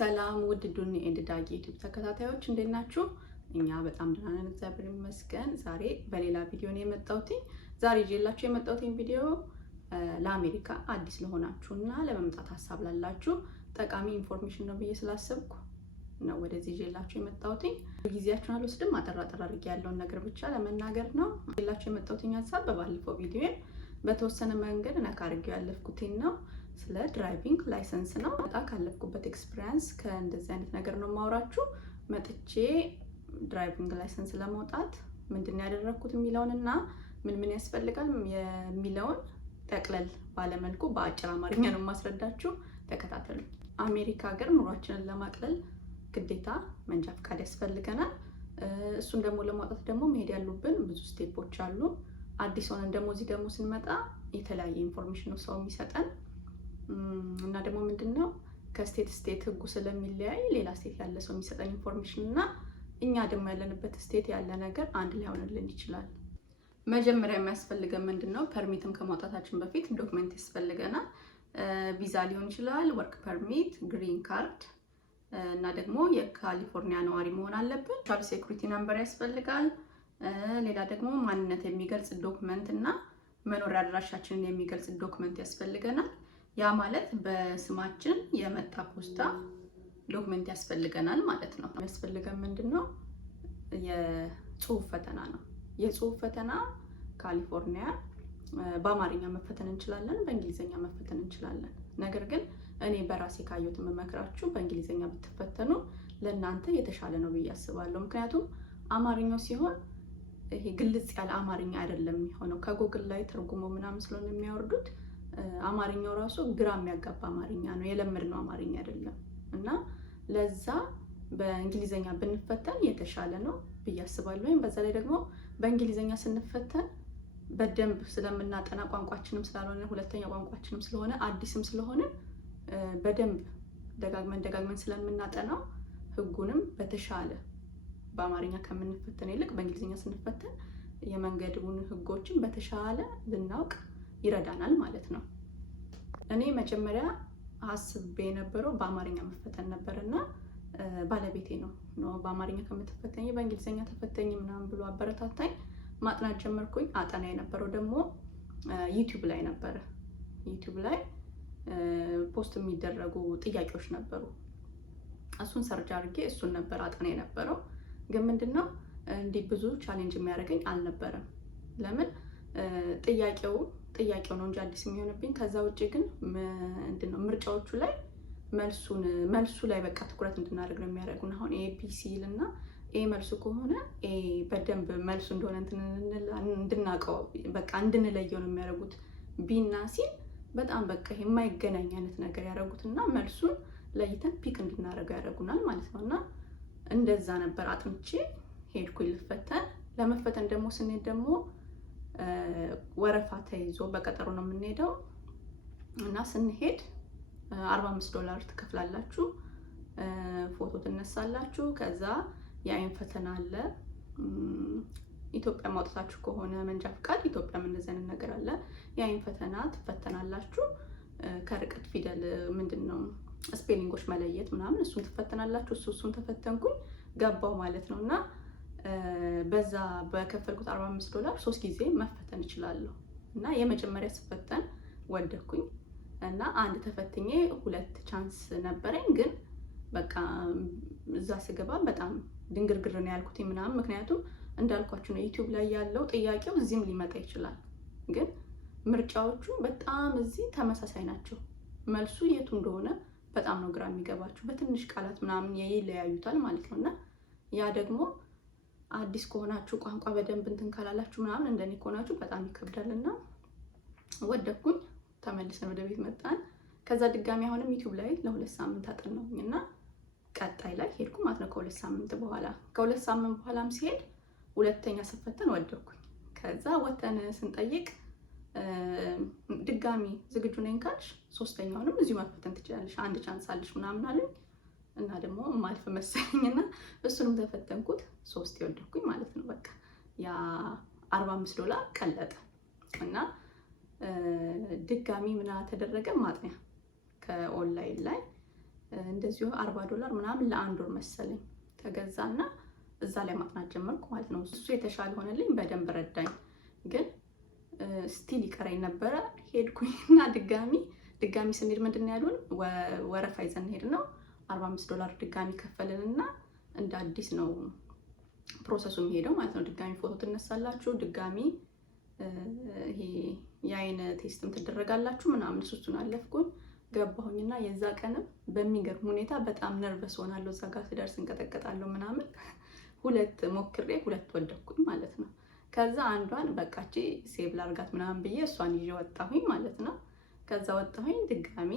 ሰላም ውድ ዱኒ ኤንድ ዳጊ ዩቲዩብ ተከታታዮች እንዴት ናችሁ? እኛ በጣም ደህና ነን፣ እግዚአብሔር ይመስገን። ዛሬ በሌላ ቪዲዮ ነው የመጣሁት። ዛሬ ይዤላችሁ የመጣሁት ቪዲዮ ለአሜሪካ አዲስ ለሆናችሁና ለመምጣት ሀሳብ ላላችሁ ጠቃሚ ኢንፎርሜሽን ነው ብዬ ስላሰብኩ ነው ወደዚህ ይዤላችሁ የመጣሁት። ጊዜያችሁን አልወስድም፣ አጠር አድርጌ ያለውን ነገር ብቻ ለመናገር ነው ይዤላችሁ የመጣሁት። ሀሳብ በባለፈው ቪዲዮ በተወሰነ መንገድ ነካ አድርጌው ያለፍኩትን ነው። ስለ ድራይቪንግ ላይሰንስ ነው። በጣም ካለፍኩበት ኤክስፒሪየንስ ከእንደዚህ አይነት ነገር ነው ማውራችሁ። መጥቼ ድራይቪንግ ላይሰንስ ለማውጣት ምንድነው ያደረኩት የሚለውንና ምን ያስፈልጋል የሚለውን ጠቅለል ባለመልኩ በአጭር አማርኛ ነው ማስረዳችሁ። ተከታተሉ። አሜሪካ ሀገር ኑሯችንን ለማቅለል ግዴታ መንጃ ፈቃድ ያስፈልገናል። እሱን ደግሞ ለማውጣት ደግሞ መሄድ ያሉብን ብዙ ስቴፖች አሉ። አዲስ ሆነን ደግሞ እዚህ ደግሞ ስንመጣ የተለያየ ኢንፎርሜሽን ነው ሰው የሚሰጠን እና ደግሞ ምንድነው ከስቴት ስቴት ህጉ ስለሚለያይ ሌላ ስቴት ያለ ሰው የሚሰጠን ኢንፎርሜሽን እና እኛ ደግሞ ያለንበት ስቴት ያለ ነገር አንድ ላይ ሆነልን ይችላል። መጀመሪያ የሚያስፈልገን ምንድነው ፐርሚትም ከማውጣታችን በፊት ዶክመንት ያስፈልገናል። ቪዛ ሊሆን ይችላል፣ ወርክ ፐርሚት፣ ግሪን ካርድ እና ደግሞ የካሊፎርኒያ ነዋሪ መሆን አለብን። ሶሻል ሴኩሪቲ ነምበር ያስፈልጋል። ሌላ ደግሞ ማንነት የሚገልጽ ዶክመንት እና መኖሪያ አድራሻችንን የሚገልጽ ዶክመንት ያስፈልገናል። ያ ማለት በስማችን የመጣ ፖስታ ዶክመንት ያስፈልገናል ማለት ነው። የሚያስፈልገን ምንድነው የጽሁፍ ፈተና ነው። የጽሁፍ ፈተና ካሊፎርኒያ በአማርኛ መፈተን እንችላለን፣ በእንግሊዝኛ መፈተን እንችላለን። ነገር ግን እኔ በራሴ ካየሁት የምመክራችሁ በእንግሊዝኛ ብትፈተኑ ለእናንተ የተሻለ ነው ብዬ አስባለሁ። ምክንያቱም አማርኛው ሲሆን ይሄ ግልጽ ያለ አማርኛ አይደለም የሚሆነው። ከጎግል ላይ ትርጉሙ ምናምን ስለሆነ የሚያወርዱት አማርኛው ራሱ ግራ የሚያጋባ አማርኛ ነው፣ የለመድነው አማርኛ አይደለም። እና ለዛ በእንግሊዝኛ ብንፈተን የተሻለ ነው ብዬ አስባለሁ። ወይም በዛ ላይ ደግሞ በእንግሊዝኛ ስንፈተን በደንብ ስለምናጠና ቋንቋችንም ስላልሆነ ሁለተኛ ቋንቋችንም ስለሆነ አዲስም ስለሆነ በደንብ ደጋግመን ስለምናጠናው ህጉንም በተሻለ በአማርኛ ከምንፈተን ይልቅ በእንግሊዝኛ ስንፈተን የመንገዱን ህጎችን በተሻለ ልናውቅ ይረዳናል ማለት ነው። እኔ መጀመሪያ አስቤ የነበረው በአማርኛ መፈተን ነበርና ባለቤቴ ነው በአማርኛ ከምትፈተኝ በእንግሊዝኛ ተፈተኝ ምናምን ብሎ አበረታታኝ። ማጥናት ጀመርኩኝ። አጠና የነበረው ደግሞ ዩቲዩብ ላይ ነበረ። ዩቲዩብ ላይ ፖስት የሚደረጉ ጥያቄዎች ነበሩ። እሱን ሰርች አድርጌ እሱን ነበር አጠና የነበረው። ግን ምንድነው እንዲህ ብዙ ቻሌንጅ የሚያደርገኝ አልነበረም። ለምን ጥያቄው ነው እንጂ አዲስ የሚሆንብኝ። ከዛ ውጭ ግን ምንድነው ምርጫዎቹ ላይ መልሱ ላይ በቃ ትኩረት እንድናደርግ ነው የሚያደርጉን። አሁን ኤ ቢ ሲ እና ኤ መልሱ ከሆነ ኤ በደንብ መልሱ እንደሆነ እንድናውቀው በቃ እንድንለየው ነው የሚያደርጉት። ቢ እና ሲ በጣም በቃ የማይገናኝ አይነት ነገር ያደርጉትና መልሱን ለይተን ፒክ እንድናደርገው ያደርጉናል ማለት ነው። እና እንደዛ ነበር አጥንቼ ሄድኩኝ ልፈተን። ለመፈተን ደግሞ ስንሄድ ደግሞ ወረፋ ተይዞ በቀጠሮ ነው የምንሄደው እና ስንሄድ $45 ትከፍላላችሁ፣ ፎቶ ትነሳላችሁ። ከዛ የአይን ፈተና አለ። ኢትዮጵያ ማውጣታችሁ ከሆነ መንጃ ፈቃድ ኢትዮጵያም እንደዚህ አይነት ነገር አለ። የአይን ፈተና ትፈተናላችሁ። ከርቀት ፊደል ምንድነው ስፔሊንጎች መለየት ምናምን እሱን ትፈተናላችሁ። እሱን ተፈተንኩኝ ገባው ማለት ነው። እና በዛ በከፈልኩት $45 3 ጊዜ መፈተን እችላለሁ። እና የመጀመሪያ ስፈተን ወደኩኝ እና አንድ ተፈትኜ 2 ቻንስ ነበረኝ። ግን በቃ እዛ ስገባ በጣም ድንግርግር ነው ያልኩት ምናምን። ምክንያቱም እንዳልኳችሁ ነው ዩቲዩብ ላይ ያለው ጥያቄው እዚህም ሊመጣ ይችላል። ግን ምርጫዎቹ በጣም እዚህ ተመሳሳይ ናቸው። መልሱ የቱ እንደሆነ በጣም ነው ግራ የሚገባችሁ። በትንሽ ቃላት ምናምን ይለያዩታል ማለት ነው። እና ያ ደግሞ አዲስ ከሆናችሁ ቋንቋ በደንብ እንትን ካላላችሁ ምናምን እንደኔ ከሆናችሁ በጣም ይከብዳልና ወደኩኝ። ተመልሰን ወደ ቤት መጣን። ከዛ ድጋሚ አሁንም ዩቲዩብ ላይ ለ2 ሳምንት አጠናሁኝ እና ቀጣይ ላይ ሄድኩ ማለት ነው። ከ2 ሳምንት በኋላም ሲሄድ ሁለተኛ ስፈተን ወደኩኝ። ከዛ ወተን ስንጠይቅ ድጋሚ ዝግጁ ነኝ ካልሽ ሶስተኛውንም እዚሁ መፈተን ትችላለሽ፣ አንድ ቻንስ አለሽ ምናምን አሉኝ። እና ደግሞ ማልፍ መሰለኝና እሱንም ተፈተንኩት። 3 ወደኩኝ ማለት ነው። በቃ ያ $45 ቀለጠ እና ድጋሚ ምና ተደረገ ማጥኛ ከኦንላይን ላይ እንደዚሁ $40 ምናምን ለአንድ ወር መሰለኝ ተገዛና እዛ ላይ ማጥናት ጀመርኩ ማለት ነው። እሱ የተሻለ ሆነልኝ፣ በደንብ ረዳኝ። ግን ስቲል ይቀረኝ ነበረ። ሄድኩኝና ድጋሚ ስንሄድ ምንድን ነው ያሉን? ወረፋ ይዘን ሄድ ነው $45 ድጋሚ ከፈልንና እንደ አዲስ ነው ፕሮሰሱ የሚሄደው ማለት ነው። ድጋሚ ፎቶ ትነሳላችሁ፣ ድጋሚ ይሄ የአይን ቴስትም ትደረጋላችሁ ምናምን። እሱን አለፍኩኝ ገባሁኝና የዛ ቀንም በሚገርም ሁኔታ በጣም ነርቨስ ሆናለሁ። እዛ ጋር ስደርስ እንቀጠቀጣለሁ ምናምን። ሁለት ሞክሬ ወደኩኝ ማለት ነው። ከዛ አንዷን በቃቺ ሴቭ ላርጋት ምናምን ብዬ እሷን ይዤ ወጣሁኝ ማለት ነው። ከዛ ወጣሁኝ ድጋሚ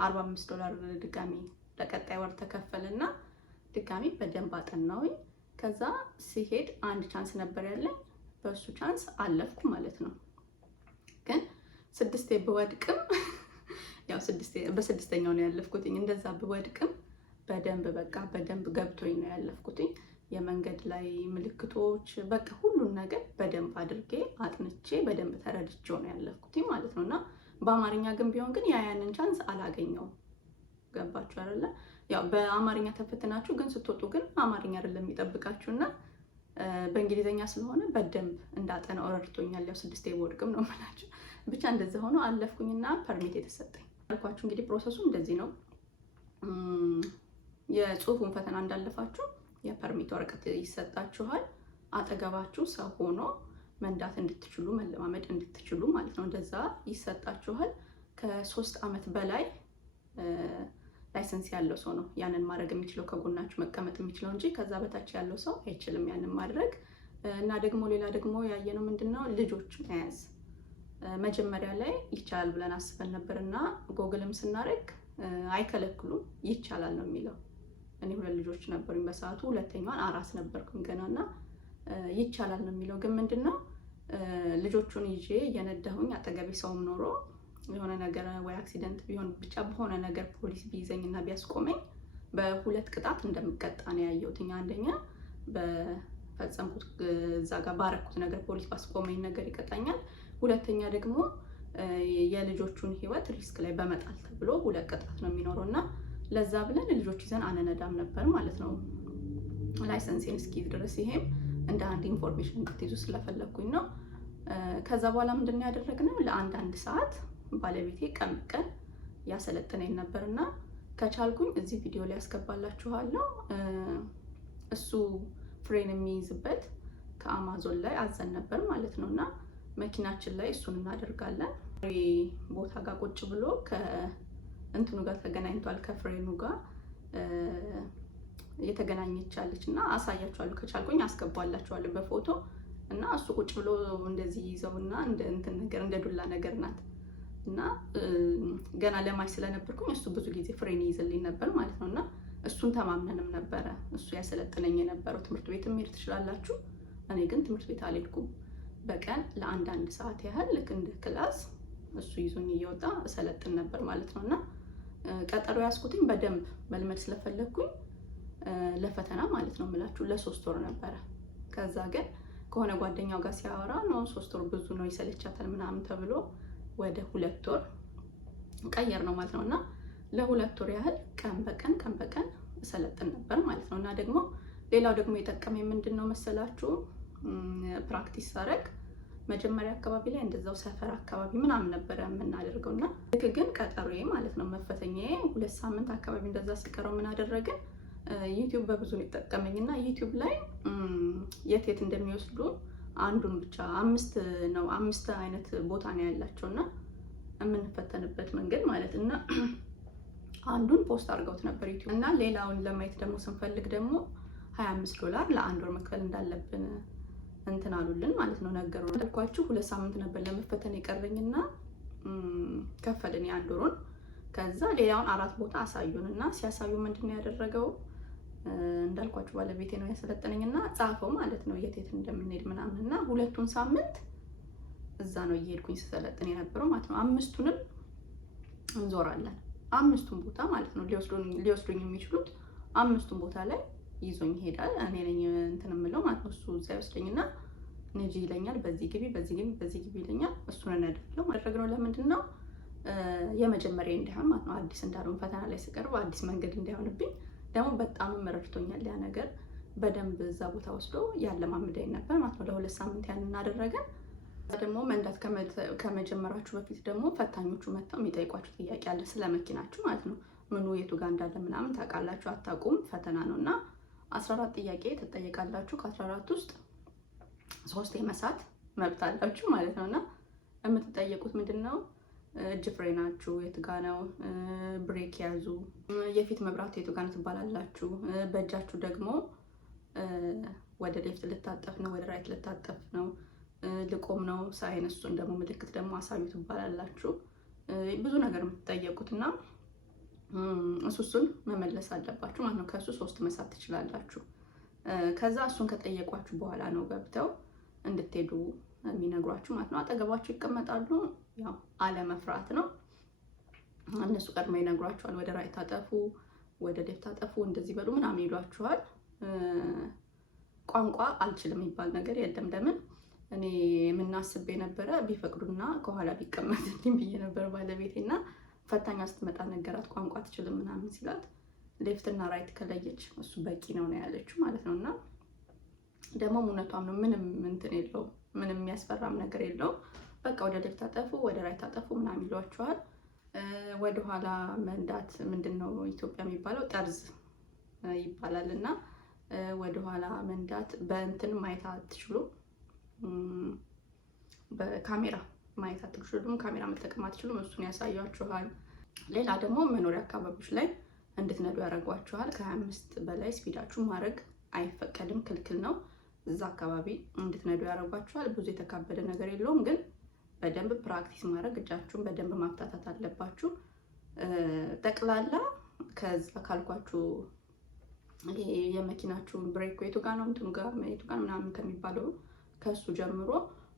$45 ድጋሚ ለቀጣይ ወር ተከፈልና ድጋሚ በደንብ አጠናሁኝ። ከዛ ሲሄድ አንድ ቻንስ ነበር ያለኝ፣ በእሱ ቻንስ አለፍኩ ማለት ነው። ግን 6 ብወድቅም ያው በስድስተኛው ነው ያለፍኩትኝ። እንደዛ ብወድቅም በደንብ ገብቶኝ ነው ያለፍኩትኝ። የመንገድ ላይ ምልክቶች በቃ ሁሉን ነገር በደንብ አድርጌ አጥንቼ በደንብ ተረድቼው ነው ያለፍኩትኝ ማለት ነው። እና በአማርኛ ግን ቢሆን ግን ያንን ቻንስ አላገኘውም። ገባችሁ አይደለ? ያው በአማርኛ ተፈትናችሁ ግን ስትወጡ ግን አማርኛ አይደለም የሚጠብቃችሁና በእንግሊዘኛ ስለሆነ በደንብ እንዳጠናው ረድቶኛል። ያው 6 ብወድቅም ነው የምላችሁ። ብቻ እንደዛ ሆኖ አለፍኩኝና ፐርሚት የተሰጠኝ አልኳችሁ። እንግዲህ ፕሮሰሱ እንደዚህ ነው። የጽሁፉን ፈተና እንዳለፋችሁ የፐርሚት ወረቀት ይሰጣችኋል። አጠገባችሁ ሰው ሆኖ መንዳት እንድትችሉ መለማመድ እንድትችሉ ማለት ነው። እንደዛ ይሰጣችኋል። ከ3 ዓመት በላይ ላይሰንስ ያለው ሰው ነው ያንን ማድረግ የሚችለው፣ ከጎናችሁ መቀመጥ የሚችለው እንጂ ከዛ በታች ያለው ሰው አይችልም ያንን ማድረግ። እና ደግሞ ሌላ ደግሞ ያየነው ምንድነው ልጆች መያዝ መጀመሪያ ላይ ይቻላል ብለን አስበን ነበርና ጎግልም ስናደርግ አይከለክሉም፣ ይቻላል ነው የሚለው። እኔ 2 ልጆች ነበሩኝ በሰዓቱ፣ ሁለተኛዋን አራስ ነበርኩኝ ገናና ይቻላል ነው የሚለው። ግን ምንድነው ልጆቹን ይዤ እየነዳሁኝ አጠገቤ ሰውም ኖሮ የሆነ ነገር ወይ አክሲደንት ቢሆን ብቻ በሆነ ነገር ፖሊስ ቢይዘኝና ቢያስቆመኝ በ2 ቅጣት እንደምቀጣ ነው ያየሁት። አንደኛ በፈጸምኩት እዛ ጋር ባረኩት ነገር ፖሊስ ባስቆመኝ ነገር ይቀጣኛል። ሁለተኛ ደግሞ የልጆቹን ሕይወት ሪስክ ላይ በመጣል ተብሎ 2 ቅጣት ነው የሚኖረውና ለዛ ብለን ልጆች ይዘን አንነዳም ነበር ማለት ነው ላይሰንሴን እስኪይዝ ድረስ። ይሄም እንደ አንድ ኢንፎርሜሽን እንድትይዙ ስለፈለኩኝ ነው። ከዛ በኋላ ምንድነው ያደረግነው? ለአንድ ሰዓት ባለቤቴ ቀን በቀን ያሰለጥነኝ ነበርና ከቻልኩኝ እዚህ ቪዲዮ ላይ ያስገባላችኋለሁ። እሱ ፍሬን የሚይዝበት ከአማዞን ላይ አዘን ነበር ማለት ነውና መኪናችን ላይ እሱን እናደርጋለን። ቦታ ጋር ቁጭ ብሎ ከእንትኑ ጋር ተገናኝቷል፣ ከፍሬኑ ጋር የተገናኘቻለች እና አሳያችኋለሁ። ከቻልኩኝ አስገባላችኋለሁ በፎቶ። እና እሱ ቁጭ ብሎ እንደዚህ ይዘውና እንደ እንትን ነገር እንደ ዱላ ነገር ናት እና ገና ለማይ ስለነበርኩኝ እሱ ብዙ ጊዜ ፍሬን ይይዝልኝ ነበር ማለት ነው። እና እሱን ተማምነንም ነበረ እሱ ያሰለጥነኝ የነበረው። ትምህርት ቤት መሄድ ትችላላችሁ፣ እኔ ግን ትምህርት ቤት አልሄድኩም። በቀን ለአንድ ሰዓት ያህል ልክ እንደ ክላስ እሱ ይዞኝ እየወጣ እሰለጥን ነበር ማለት ነው። እና ቀጠሮ ያስኩትኝ በደንብ መልመድ ስለፈለግኩኝ ለፈተና ማለት ነው የምላችሁ ለ3 ወር ነበረ። ከዛ ግን ከሆነ ጓደኛው ጋር ሲያወራ ነው 3 ወር ብዙ ነው ይሰለቻታል ምናምን ተብሎ ወደ 2 ወር ቀየር ነው ማለት ነው። እና ለ2 ወር ያህል ቀን በቀን እሰለጥን ነበር ማለት ነው። እና ደግሞ ሌላው ደግሞ የጠቀመኝ ምንድን ነው መሰላችሁ? ፕራክቲስ ሳረግ መጀመሪያ አካባቢ ላይ እንደዛው ሰፈር አካባቢ ምናምን ነበረ የምናደርገው። እና ልክ ግን ቀጠሮዬ ማለት ነው መፈተኛዬ 2 ሳምንት አካባቢ እንደዛ ሲቀረው ምን አደረግን? ዩቲዩብ በብዙ ነው የጠቀመኝና ዩቲዩብ ላይ የት እንደሚወስዱ አንዱን ብቻ 5 አይነት ቦታ ነው ያላቸውና የምንፈተንበት መንገድ ማለት እና አንዱን ፖስት አድርገውት ነበር ዩቲዩብ። እና ሌላውን ለማየት ደግሞ ስንፈልግ ደግሞ $25 ለአንድ ወር መክፈል እንዳለብን እንትን አሉልን ማለት ነው ነገሩ። አልኳችሁ 2 ሳምንት ነበር ለመፈተን የቀረኝና ከፈልን የአንድ ወሩን። ከዛ ሌላውን 4 ቦታ አሳዩንና ሲያሳዩ ምንድነው ያደረገው? እንዳልኳችሁ ባለቤቴ ነው ያሰለጠነኝና ጻፈው ማለት ነው የት እንደምንሄድ ምናምንና 2ቱን ሳምንት እዛ ነው እየሄድኩኝ ስሰለጥን የነበረው ማለት ነው። 5ቱንም እንዞራለን፣ 5ቱን ቦታ ማለት ነው ሊወስዱኝ የሚችሉት 5ቱን ቦታ ላይ ይዞኝ ይሄዳል። እኔ ነኝ እንትን የምለው ማለት ነው። እሱ እዛ ይወስደኝና ነጂ ይለኛል፣ በዚህ ግቢ ይለኛል። እሱን እናደርጋለሁ። ማድረግ ነው ለምንድን ነው የመጀመሪያ እንዳይሆን ማለት ነው። አዲስ እንዳልሆን ፈተና ላይ ስቀርብ አዲስ መንገድ እንዳይሆንብኝ ደግሞ በጣም ረድቶኛል ያ ነገር። በደንብ እዛ ቦታ ወስዶ ያለማምደኝ ነበር ማለት ነው። ለ2 ሳምንት ያንን አደረገን። ደግሞ መንዳት ከመጀመራችሁ በፊት ደግሞ ፈታኞቹ መጥተው የሚጠይቋችሁ ጥያቄ አለ ስለ መኪናችሁ ማለት ነው። ምኑ የቱ ጋር እንዳለ ምናምን ታውቃላችሁ አታውቁም? ፈተና ነው እና 14 ጥያቄ ትጠየቃላችሁ። ከ14 ውስጥ 3 የመሳት መብት አላችሁ ማለት ነው። እና የምትጠየቁት ምንድን ነው? እጅ ፍሬናችሁ የት ጋ ነው? ብሬክ ያዙ። የፊት መብራቱ የቱ ጋ ነው ትባላላችሁ። በእጃችሁ ደግሞ ወደ ሌፍት ልታጠፍ ነው፣ ወደ ራይት ልታጠፍ ነው፣ ልቆም ነው ሳይን፣ እሱን ደግሞ ምልክት ደግሞ አሳዩ ትባላላችሁ። ብዙ ነገር የምትጠየቁት እና እሱን መመለስ አለባችሁ ማለት ነው። ከእሱ 3 መሳት ትችላላችሁ። ከዛ እሱን ከጠየቋችሁ በኋላ ነው ገብተው እንድትሄዱ የሚነግሯችሁ ማለት ነው። አጠገባችሁ ይቀመጣሉ። ያው አለመፍራት ነው። እነሱ ቀድመው ይነግሯችኋል። ወደ ራይት ታጠፉ፣ ወደ ሌፍት ታጠፉ፣ እንደዚህ በሉ ምናምን ይሏችኋል። ቋንቋ አልችልም የሚባል ነገር የለም። ለምን እኔ የምናስብ የነበረ ቢፈቅዱና ከኋላ ቢቀመጥልኝ ብዬ ነበር ባለቤቴና ፈታኛ ስትመጣ ነገራት ቋንቋ አትችልም ምናምን ሲላት ሌፍት እና ራይት ከለየች እሱ በቂ ነው ያለችው ማለት ነው። እና ደግሞ እውነቷም ነው። ምንም እንትን የለውም፣ ምንም የሚያስፈራም ነገር የለውም። በቃ ወደ ሌፍት ታጠፉ፣ ወደ ራይት ታጠፉ ምናምን ይሏችኋል። ወደኋላ መንዳት ምንድን ነው ኢትዮጵያ የሚባለው ጠርዝ ይባላል። እና ወደኋላ መንዳት በእንትን ማየት አትችሉም፣ በካሜራ ማየት አትችሉም፣ ካሜራ መጠቀም አትችሉም። እሱን ያሳያችኋል። ሌላ ደግሞ መኖሪያ አካባቢዎች ላይ እንድትነዱ ያደርጓችኋል። ከ25 በላይ ስፒዳችሁ ማድረግ አይፈቀድም፣ ክልክል ነው። እዛ አካባቢ እንድትነዱ ያደርጓችኋል። ብዙ የተካበደ ነገር የለውም፣ ግን በደንብ ፕራክቲስ ማድረግ እጃችሁን በደንብ ማፍታታት አለባችሁ። ጠቅላላ ከዛ ካልኳችሁ ይሄ የመኪናችሁን ብሬክ የቱ ጋር ነው እንትኑ ጋር የቱ ጋር ምናምን ከሚባለው ከሱ ጀምሮ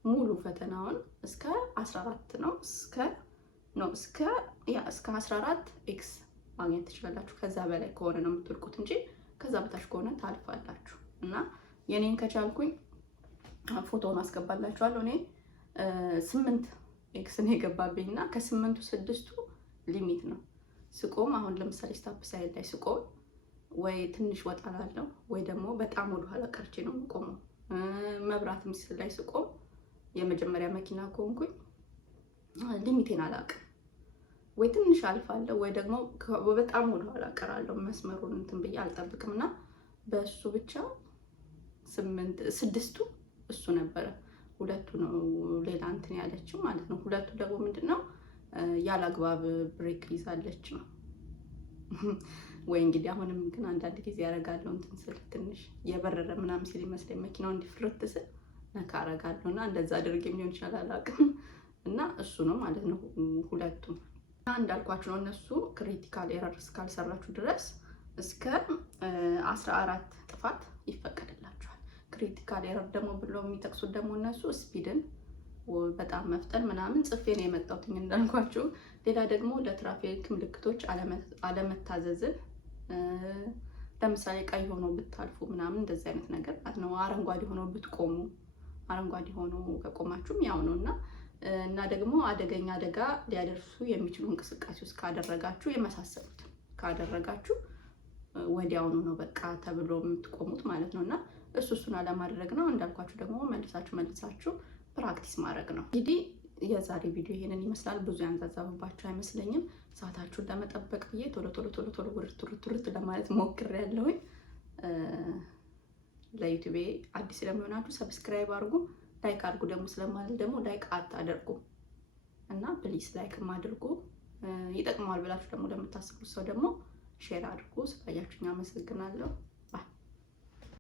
ሙሉ ፈተናውን እስከ 14 ነው እስከ 14 ኤክስ ማግኘት ትችላላችሁ። ከዛ በላይ ከሆነ ነው የምትወድቁት እንጂ ከዛ በታች ከሆነ ታልፋላችሁ። እና የኔን ከቻልኩኝ ፎቶውን አስገባላችኋለሁ። እኔ 8 ኤክስ ነው የገባብኝ እና ከ8ቱ 6ቱ ሊሚት ነው። ስቆም አሁን ለምሳሌ ስታፕ ሳይድ ላይ ስቆም ወይ ትንሽ ወጣ ላለው ወይ ደግሞ በጣም ወደኋላ ቀርቼ ነው የምቆመው። መብራት ምስል ላይ ስቆም የመጀመሪያ መኪና ከሆንኩኝ ሊሚቴን አላውቅም። ወይ ትንሽ አልፋለሁ ወይ ደግሞ በጣም ወደኋላ ቀራለሁ። መስመሩን እንትን ብዬ አልጠብቅም እና በእሱ ብቻ 6ቱ እሱ ነበረ። 2ቱ ነው ሌላ እንትን ያለችው ማለት ነው። 2ቱ ደግሞ ምንድን ነው ያለ አግባብ ብሬክ ይዛለች ነው። ወይ እንግዲህ አሁንም ግን አንዳንድ ጊዜ ያደርጋለሁ እንትን ስል ትንሽ የበረረ ምናምን ሲል ይመስለኝ መኪናው እንዲፍርት ስል ነካ አደርጋለሁ እና እንደዛ አድርጌም ሊሆን ይችላል አላውቅም። እና እሱ ነው ማለት ነው 2ቱም። እንዳልኳችሁ ነው እነሱ ክሪቲካል ኤረር እስካልሰራችሁ ድረስ እስከ 14 ጥፋት ይፈቀድላችኋል። ክሪቲካል ኤረር ደግሞ ብሎ የሚጠቅሱት ደግሞ እነሱ ስፒድን በጣም መፍጠን ምናምን ጽፌ ነው የመጣሁት እንዳልኳችሁ። ሌላ ደግሞ ለትራፊክ ምልክቶች አለመታዘዝን፣ ለምሳሌ ቀይ ሆኖ ብታልፉ ምናምን እንደዚህ አይነት ነገር ነው። አረንጓዴ ሆኖ ብትቆሙ፣ አረንጓዴ ሆኖ ከቆማችሁም ያው ነው። እና ደግሞ አደገኛ አደጋ ሊያደርሱ የሚችሉ እንቅስቃሴ ውስጥ ካደረጋችሁ የመሳሰሉት ካደረጋችሁ ወዲያውኑ ነው በቃ ተብሎ የምትቆሙት ማለት ነው። እና እሱን አለማድረግ ነው። እንዳልኳችሁ ደግሞ መልሳችሁ ፕራክቲስ ማድረግ ነው። እንግዲህ የዛሬ ቪዲዮ ይሄንን ይመስላል። ብዙ ያንዛዛብባችሁ አይመስለኝም። ሰዓታችሁን ለመጠበቅ ብዬ ቶሎ ውርት ለማለት ሞክሬያለሁኝ። ለዩቲዩብ አዲስ ለሚሆናችሁ ሰብስክራይብ አድርጉ፣ ላይክ አድርጉ። ደግሞ ስለማለት ደግሞ ላይክ አታደርጉም እና ፕሊስ ላይክም አድርጉ። ይጠቅመዋል ብላችሁ ደግሞ ለምታስቡት ሰው ደግሞ ሼር አድርጉ። ስላያችሁኝ አመሰግናለሁ።